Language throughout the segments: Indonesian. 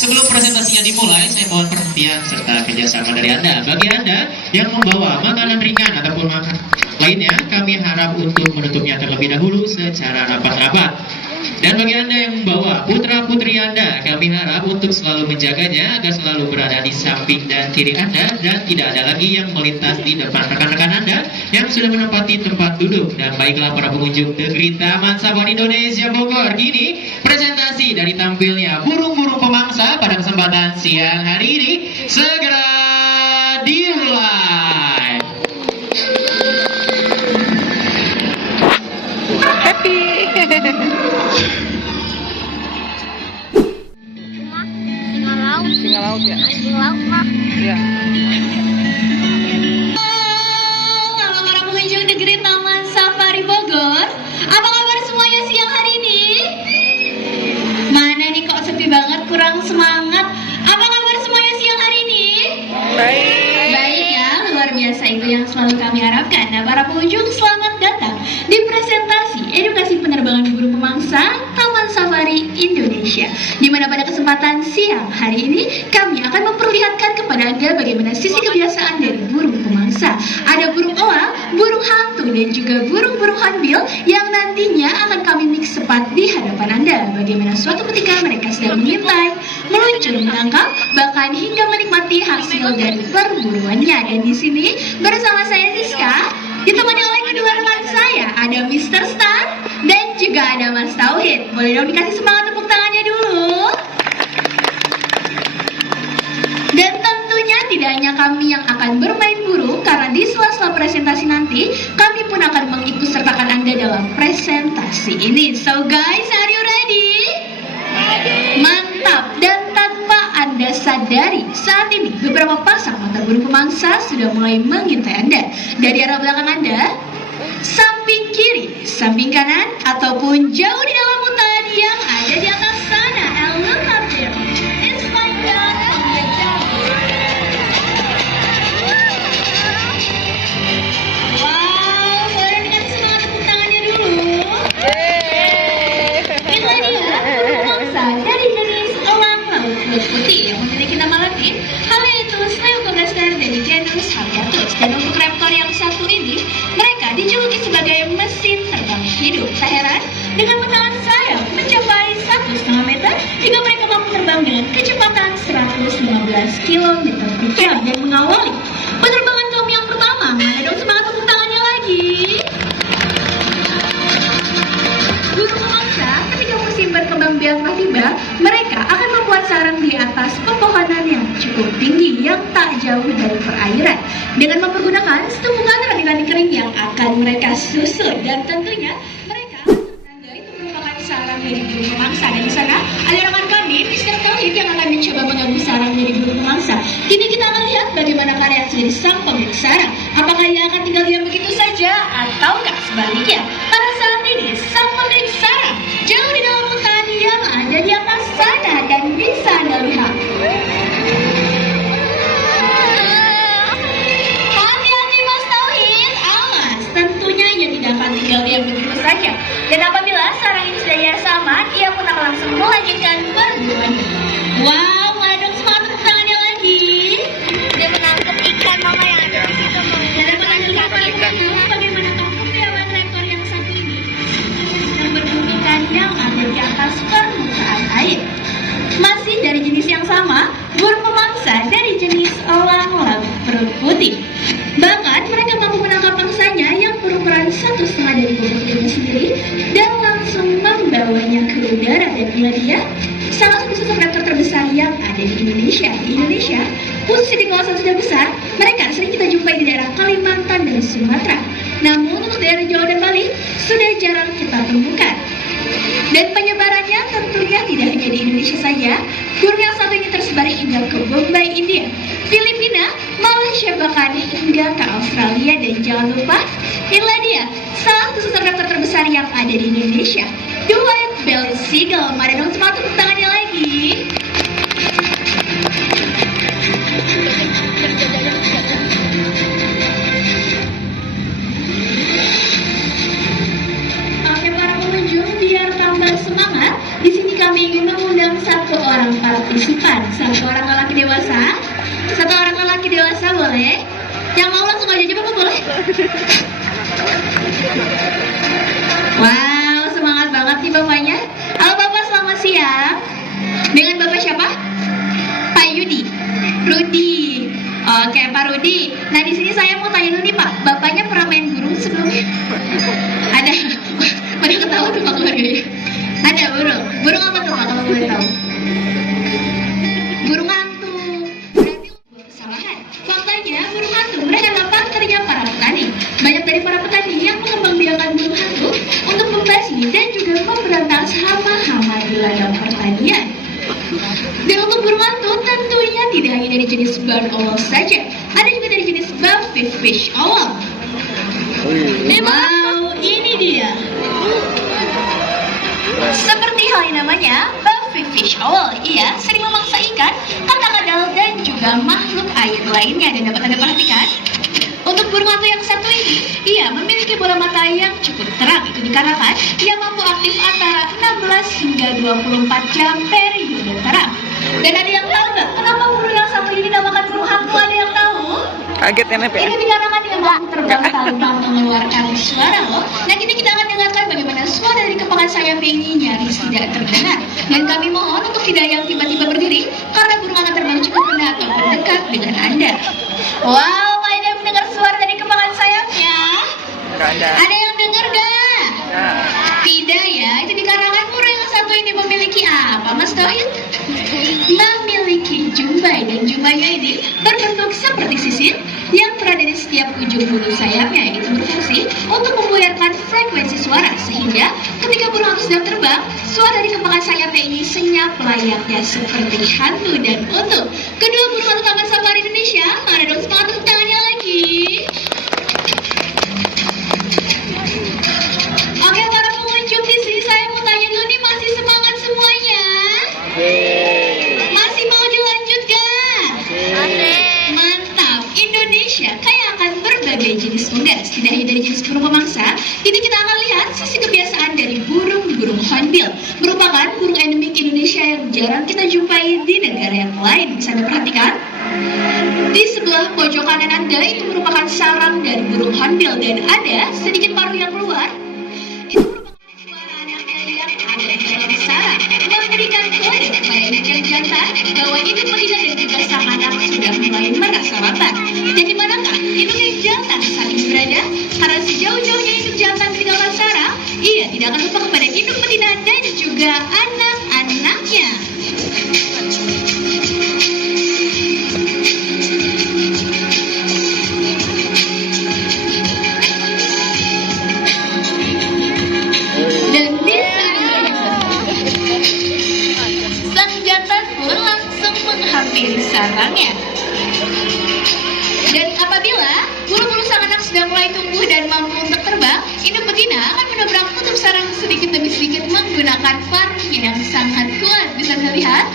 sebelum presentasinya dimulai, saya mohon perhatian serta kerjasama dari Anda. Bagi Anda yang membawa makanan ringan ataupun makanan lainnya, kami harap untuk menutupnya terlebih dahulu secara rapat-rapat. Dan bagi Anda yang membawa putra-putri Anda, kami harap untuk selalu menjaganya agar selalu berada di samping dan kiri Anda dan tidak ada lagi yang melintas di depan rekan-rekan Anda yang sudah menempati tempat duduk. Dan baiklah para pengunjung negeri Taman Safari Indonesia Bogor, kini presentasi dari tampilnya burung-burung pemangsa pada kesempatan siang hari ini segera dimulai. Happy. Singa laut ya. Anjing laut mah. Iya. Halo para pengunjung negeri Taman Safari Bogor. Apa kabar semuanya siang hari ini? Mana nih kok sepi banget, kurang semangat. Apa kabar semuanya siang hari ini? Baik. Baik ya, luar biasa itu yang selalu kami harapkan. Nah para pengunjung, selamat datang di presentasi edukasi penerbangan burung pemangsa Taman Safari Indonesia, di mana pada kesempatan siang hari ini kami akan memperlihatkan kepada Anda bagaimana sisi kebiasaan dari burung pemangsa. Ada burung elang, burung hantu, dan juga burung-burung hornbill yang nantinya akan kami mix cepat di hadapan Anda. Bagaimana suatu ketika mereka sedang mengintai, meluncur, menangkap, bahkan hingga menikmati hasil dari perburuannya. Dan di sini bersama saya Siska, ditemani oleh kedua rekan saya, ada Mr. Star dan juga ada Mas Tauhid. Boleh dong dikasih semangat tepuk tangannya dulu. Dan tentunya tidak hanya kami yang akan bermain burung, karena di sela-sela presentasi nanti kami pun akan mengikutsertakan Anda dalam presentasi ini. So guys, are you ready? Mantap. Dan tanpa Anda sadari, saat ini beberapa pasang mata burung pemangsa sudah mulai mengintai Anda dari arah belakang Anda, samping kiri, samping kanan, ataupun jauh di dalam hutan yang ada di atas sana. And look up there, it's my God. Wow, boleh dikasih semangat tepuk tangannya dulu. Inilah dia burung pemangsa dari jenis elang laut kulit putih yang memiliki nama latin Haliaetus leucogaster dari genus Haliaetus. Dan untuk raptor yang satu ini, mereka dijuluki sebagai mesin terbang hidup. Tak heran dengan bentangan sayap mencapai 1,5 meter hingga mereka mampu terbang dengan kecepatan 115 km per jam dan mengawali penerbangan kaum yang pertama. Mana dong semangat tepuk tangannya lagi. Burung pemangsa ketika musim berkembang biak telah tiba, mereka akan membuat sarang di atas pepohonan yang cukup tinggi yang tak jauh dari perairan dengan mempergunakan setumpukan ranting-ranting kering yang akan mereka susun. Dan tentunya mereka menanda itu merupakan sarang dari burung pemangsa. Dan di sana ada rekan kami, Mr. Tauhid, yang akan mencoba mengganggu sarang dari burung pemangsa. Kini kita akan lihat bagaimana reaksi dari sang pemilik sarang. Apakah ia akan tinggal diam begitu saja ataukah sebaliknya? Pada saat ini sang pemilik sarang jauh di dalam hutan yang ada di atas sana dan bisa Anda lihat. Hati-hati Mas Tauhid, awas, tentunya ia tidak akan tinggal diam begitu saja. Dan apabila sarang ini sudah dirasa aman, ia pun akan langsung melanjutkan perburuannya. Wow, mana dong semangat tepuk tangannya lagi. Dia menangkap ikan mama yang ada di situ. Dan bagaimana tangkapnya rektor yang satu ini sedang berburu ikan yang ada di atas permukaan air. Masih dari jenis yang sama, burung pemangsa dari jenis elang laut perut putih. Bahkan mereka mampu menangkap mangsanya yang berukuran 1,5 dari bobot dirinya sendiri dan langsung membawanya ke udara. Dan inilah dia salah satu sosok raptor terbesar yang ada di Indonesia. Di Indonesia, khususnya di kawasan sudah besar, mereka sering kita jumpai di daerah Kalimantan dan Sumatera. Namun untuk daerah Jawa dan Bali sudah jarang kita temukan. Dan penyebarannya tentunya tidak hanya di Indonesia saja. Burung yang satu ini tersebar hingga ke Bombay, India, Filipina, Malaysia, bahkan hingga ke Australia. Dan jangan lupa, inilah dia salah satu sosok raptor terbesar yang ada di Indonesia, the white-bellied seagull. Mari dong semangat tepuk tangannya lagi. Oke para pengunjung, biar tambah semangat, di sini kami kami ingin mengundang satu orang partisipan, satu orang lelaki dewasa boleh? Yang mau langsung aja coba boleh? Wow, semangat banget nih bapaknya. Halo bapak, selamat siang. Dengan bapak siapa? Pak Yudi, Rudi. Oke Pak Rudi. Nah di sini saya mau tanya dulu nih Pak, bapaknya pernah main burung sebelumnya? Ada. Pada ketawa tuh Pak keluarganya. Ada burung. Burung apa tuh Pak kalau boleh tahu? Burung hantu. Berarti buat kesalahan. Faktanya burung hantu mereka adalah partnernya para petani. Banyak dari para petani yang mengembangbiakan burung hantu untuk membasmi dan juga memberantas hama-hama di ladang pertanian. Dan untuk burung hantu tentunya tidak hanya dari jenis barn owl saja, ada juga dari jenis buffy fish owl. Wow, ini dia. Seperti halnya namanya, buffy fish owl, ia sering memangsa ikan, kadal dan juga makhluk air lainnya. Dan dapat Anda perhatikan, untuk burung hantu yang satu ini, ia memiliki bola mata yang cukup terang. Itu dikarenakan ia mampu aktif antara 16 hingga 24 jam periode terang. Dan ada yang tahu nggak kenapa burung yang satu ini dinamakan burung hantu? Ada yang tahu? Kaget kan ya? Ini dikarenakan dia mampu terbang tanpa mengeluarkan suara loh. Nah kini kita akan dengarkan bagaimana suara dari kepakan sayap ini nyaris tidak terdengar. Dan kami mohon untuk tidak yang tiba-tiba berdiri karena burung akan terbang cukup rendah atau mendekat dengan Anda. Wow, ada yang mendengar suara dari kepakan sayapnya? Ada yang dengar gak? Tidak ya, itu dikarenakan burung yang satu ini memiliki apa Mas Tohid? Memiliki jumbai, dan jumbainya ini berbentuk seperti sisir yang berada di setiap ujung bulu sayapnya. Itu berfungsi untuk membuyarkan frekuensi suara, sehingga ketika burung hantu sedang terbang, suara dari kepakan sayapnya ini senyap layaknya seperti hantu. Dan untuk kedua burung hantu Taman Safari Indonesia, mana dong semangat tepuk tangannya lagi. Oke para pengunjung di sini, saya mau tanya dulu nih, masih semangat semuanya? Masih mau dilanjut gak? Mantap. Indonesia kaya akan berbagai jenis unggas, tidak hanya dari jenis burung pemangsa. Kini kita akan lihat sisi kebiasaan dari burung-burung hornbill, merupakan burung endemik Indonesia yang jarang kita jumpai di negara yang lain. Bisa Anda perhatikan? Di sebelah pojok kanan Anda itu merupakan sarang dari burung hornbill, dan ada sedikit paruh yang keluar. Itu merupakan suara anaknya yang ada di dalam sarang, memberikan kode kepada induk yang jantan bahwa induk betina dan juga sang anak sudah mulai merasa lapar. Dan di manakah induk yang jantan saat ini berada? Karena sejauh-jauhnya induk jantan meninggalkan sarang, ia tidak akan lupa kepada induk betina dan juga anak-anaknya. Dan di sana sang jantan pun langsung menghampiri sarangnya. Dan apabila bulu-bulu sang anak sudah mulai tumbuh dan mampu untuk terbang, induk betina akan menobrak tutup sarang sedikit demi sedikit menggunakan paruhnya yang sangat kuat. Bisa Anda lihat?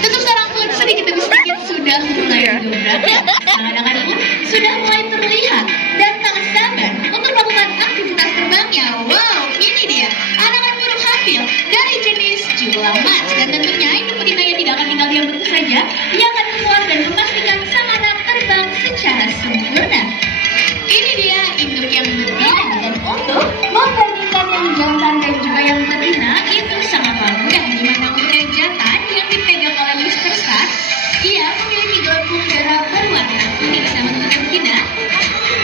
Tutup sarang pun sedikit demi sedikit sudah mulai didobraknya. Anak-anak pun sudah mulai terlihat dan tak sabar untuk melakukan aktivitas terbangnya. Wow, ini dia anak-anak burung hornbill dari jenis julang mas. Dan tentunya induk betinanya tidak akan tinggal diam begitu saja. Ia akan keluar dan memastikan sang anak terbang secara sempurna. Ini dia induk yang betina. Dan untuk membandingkan yang jantan dan juga yang betina itu sangatlah mudah. Dimana untuk yang jantan yang dipegang oleh Mr. Star, ia memiliki gelembung darah berwarna kuning, sama untuk yang betina,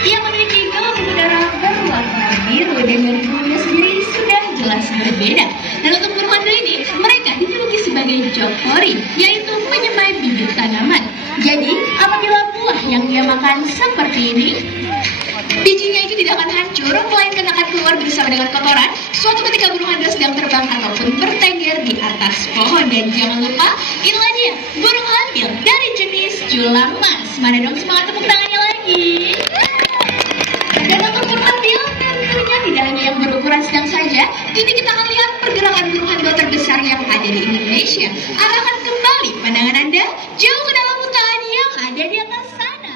ia memiliki gelembung darah berwarna biru. Dan dari bulunya sendiri sudah jelas berbeda. Dan untuk burung hantu ini, mereka dijuluki sebagai jokori, yaitu penyemai bibit tanaman. Jadi, apabila buah yang dia makan seperti ini, bijinya itu tidak akan hancur, melainkan akan keluar bersama dengan kotoran suatu ketika burung hantu sedang terbang ataupun bertengger di atas pohon. Dan jangan lupa, inilah dia burung hornbill dari jenis julang mas. Mana dong semangat tepuk tangannya lagi. Dan untuk burung hornbill tentunya tidak hanya yang berukuran sedang saja. Kini kita akan lihat pergerakan burung hornbill terbesar yang ada di Indonesia. Arahkan kembali pandangan Anda jauh ke dalam hutan yang ada di atas sana.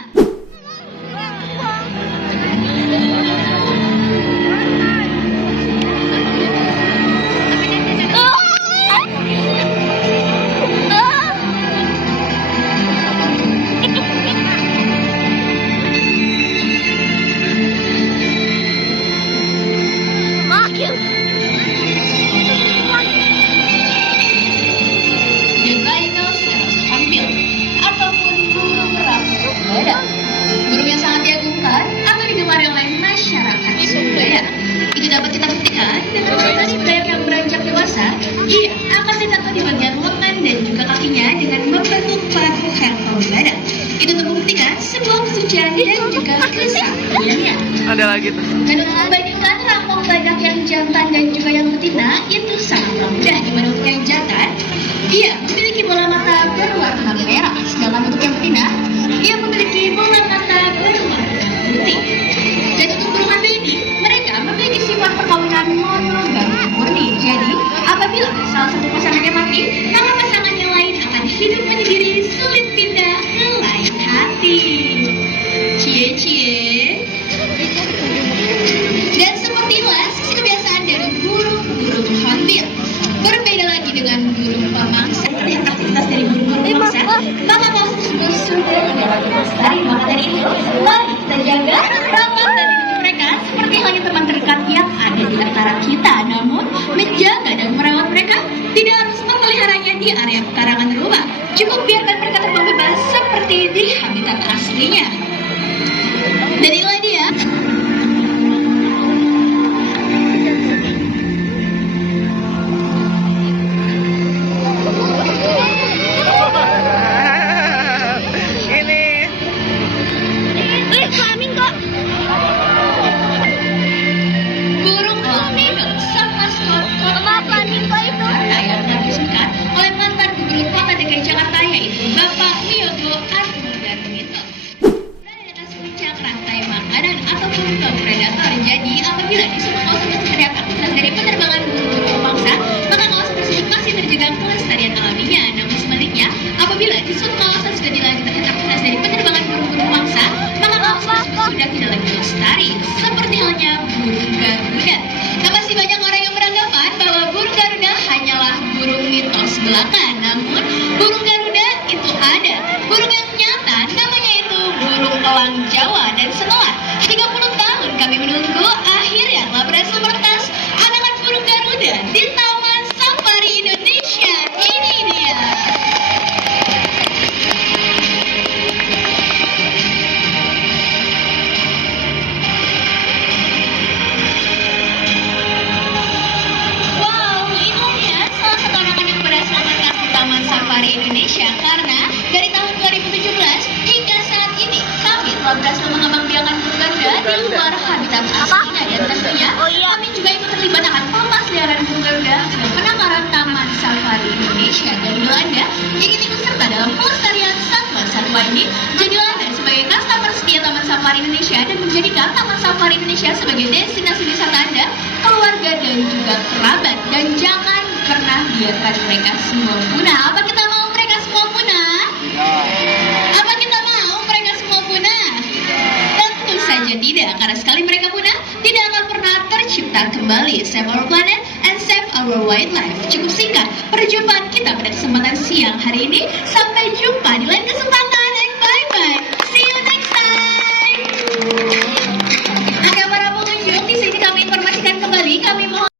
Ada lagi tuh. Dan untuk membandingkan rampok badak yang jantan dan juga yang betina itu sangatlah mudah. Di mana untuk yang jantan, dia memiliki bola mata berwarna merah, sedangkan untuk yang betina, dia memiliki bola mata berwarna putih. Dan untuk burung ini, mereka memiliki sifat perkawinan monogami murni. Jadi, apabila salah satu pasangannya mati, maka pasangan yang lain akan hidup menyendiri, sulit pindah ke lain hati. Cie-cie. Dan seperti inilah sisi kebiasaan dari burung-burung hornbill. Berbeda lagi dengan burung pemangsa. Seperti aktivitas dari burung-burung pemangsa, maka hal tersebut sudah tidak lagi lestari. Maka dari itu, mari kita jaga, rawat dan lindungi mereka seperti halnya teman terdekat yang ada di antara kita. Namun, menjaga dan merawat mereka tidak harus memeliharanya di area pekarangan rumah. Cukup biarkan mereka terbang bebas seperti di habitat aslinya. Dan inilah dia. Ini. Flamingo. Burung flamingo, sang maskot kota Flamingo itu. yang diresmikan oleh mantan gubernur kota DKI Jakarta yaitu Bapak Wiyogo Adnodarmito. Berada di atas puncak rantai makanan ataupun kaum predator. Jadi apabila di semua kawasan masih terlihat aktivitas dari penerbangan burung pemangsa, maka kawasan tersebut masih terjaga kelestarian alaminya. Namun sebaliknya, apabila di suatu kawasan sudah dilanjut terlihat aktivitas dari penerbangan burung pemangsa, maka kawasan tersebut sudah tidak lagi lestari. Seperti halnya burung Garuda. Nah, masih banyak orang yang beranggapan bahwa burung Garuda hanyalah burung mitos belaka. Namun, burung Garuda itu ada. Burung yang nyata namanya itu burung elang Jawa. Dan setelah 30 tahun kami menunggu, akhirnya telah berhasil meretas anakan burung Garuda di Taman Safari Indonesia. Ini dia. Wow, itu dia salah satu anakan yang berhasil meretas di Taman Safari Indonesia. Karena dari tahun 2017 hingga saat ini kami telah berhasil mengembangbiakan burung Garuda di luar habitat aslinya. Dan tentunya kami juga ikut terlibat akan pemeliharaan burung Garuda dan penangkaran Taman Safari Indonesia. Dan bila Anda ingin ikut serta dalam pelestarian satwa-satwa ini, jadilah Anda sebagai customer setia Taman Safari Indonesia dan menjadikan Taman Safari Indonesia sebagai destinasi wisata Anda, keluarga dan juga kerabat. Dan jangan pernah biarkan mereka semua punah. Apa kita mau mereka semua punah? Apa kita mau mereka semua punah? Tentu saja tidak, karena sekali mereka punah, tidak akan pernah tercipta kembali. Save our planet and save our wildlife. Cukup singkat perjumpaan kita pada kesempatan siang hari ini. Sampai jumpa di lain kesempatan and bye-bye. See you next time. Oke para pengunjung, di sini kami informasikan kembali, kami mohon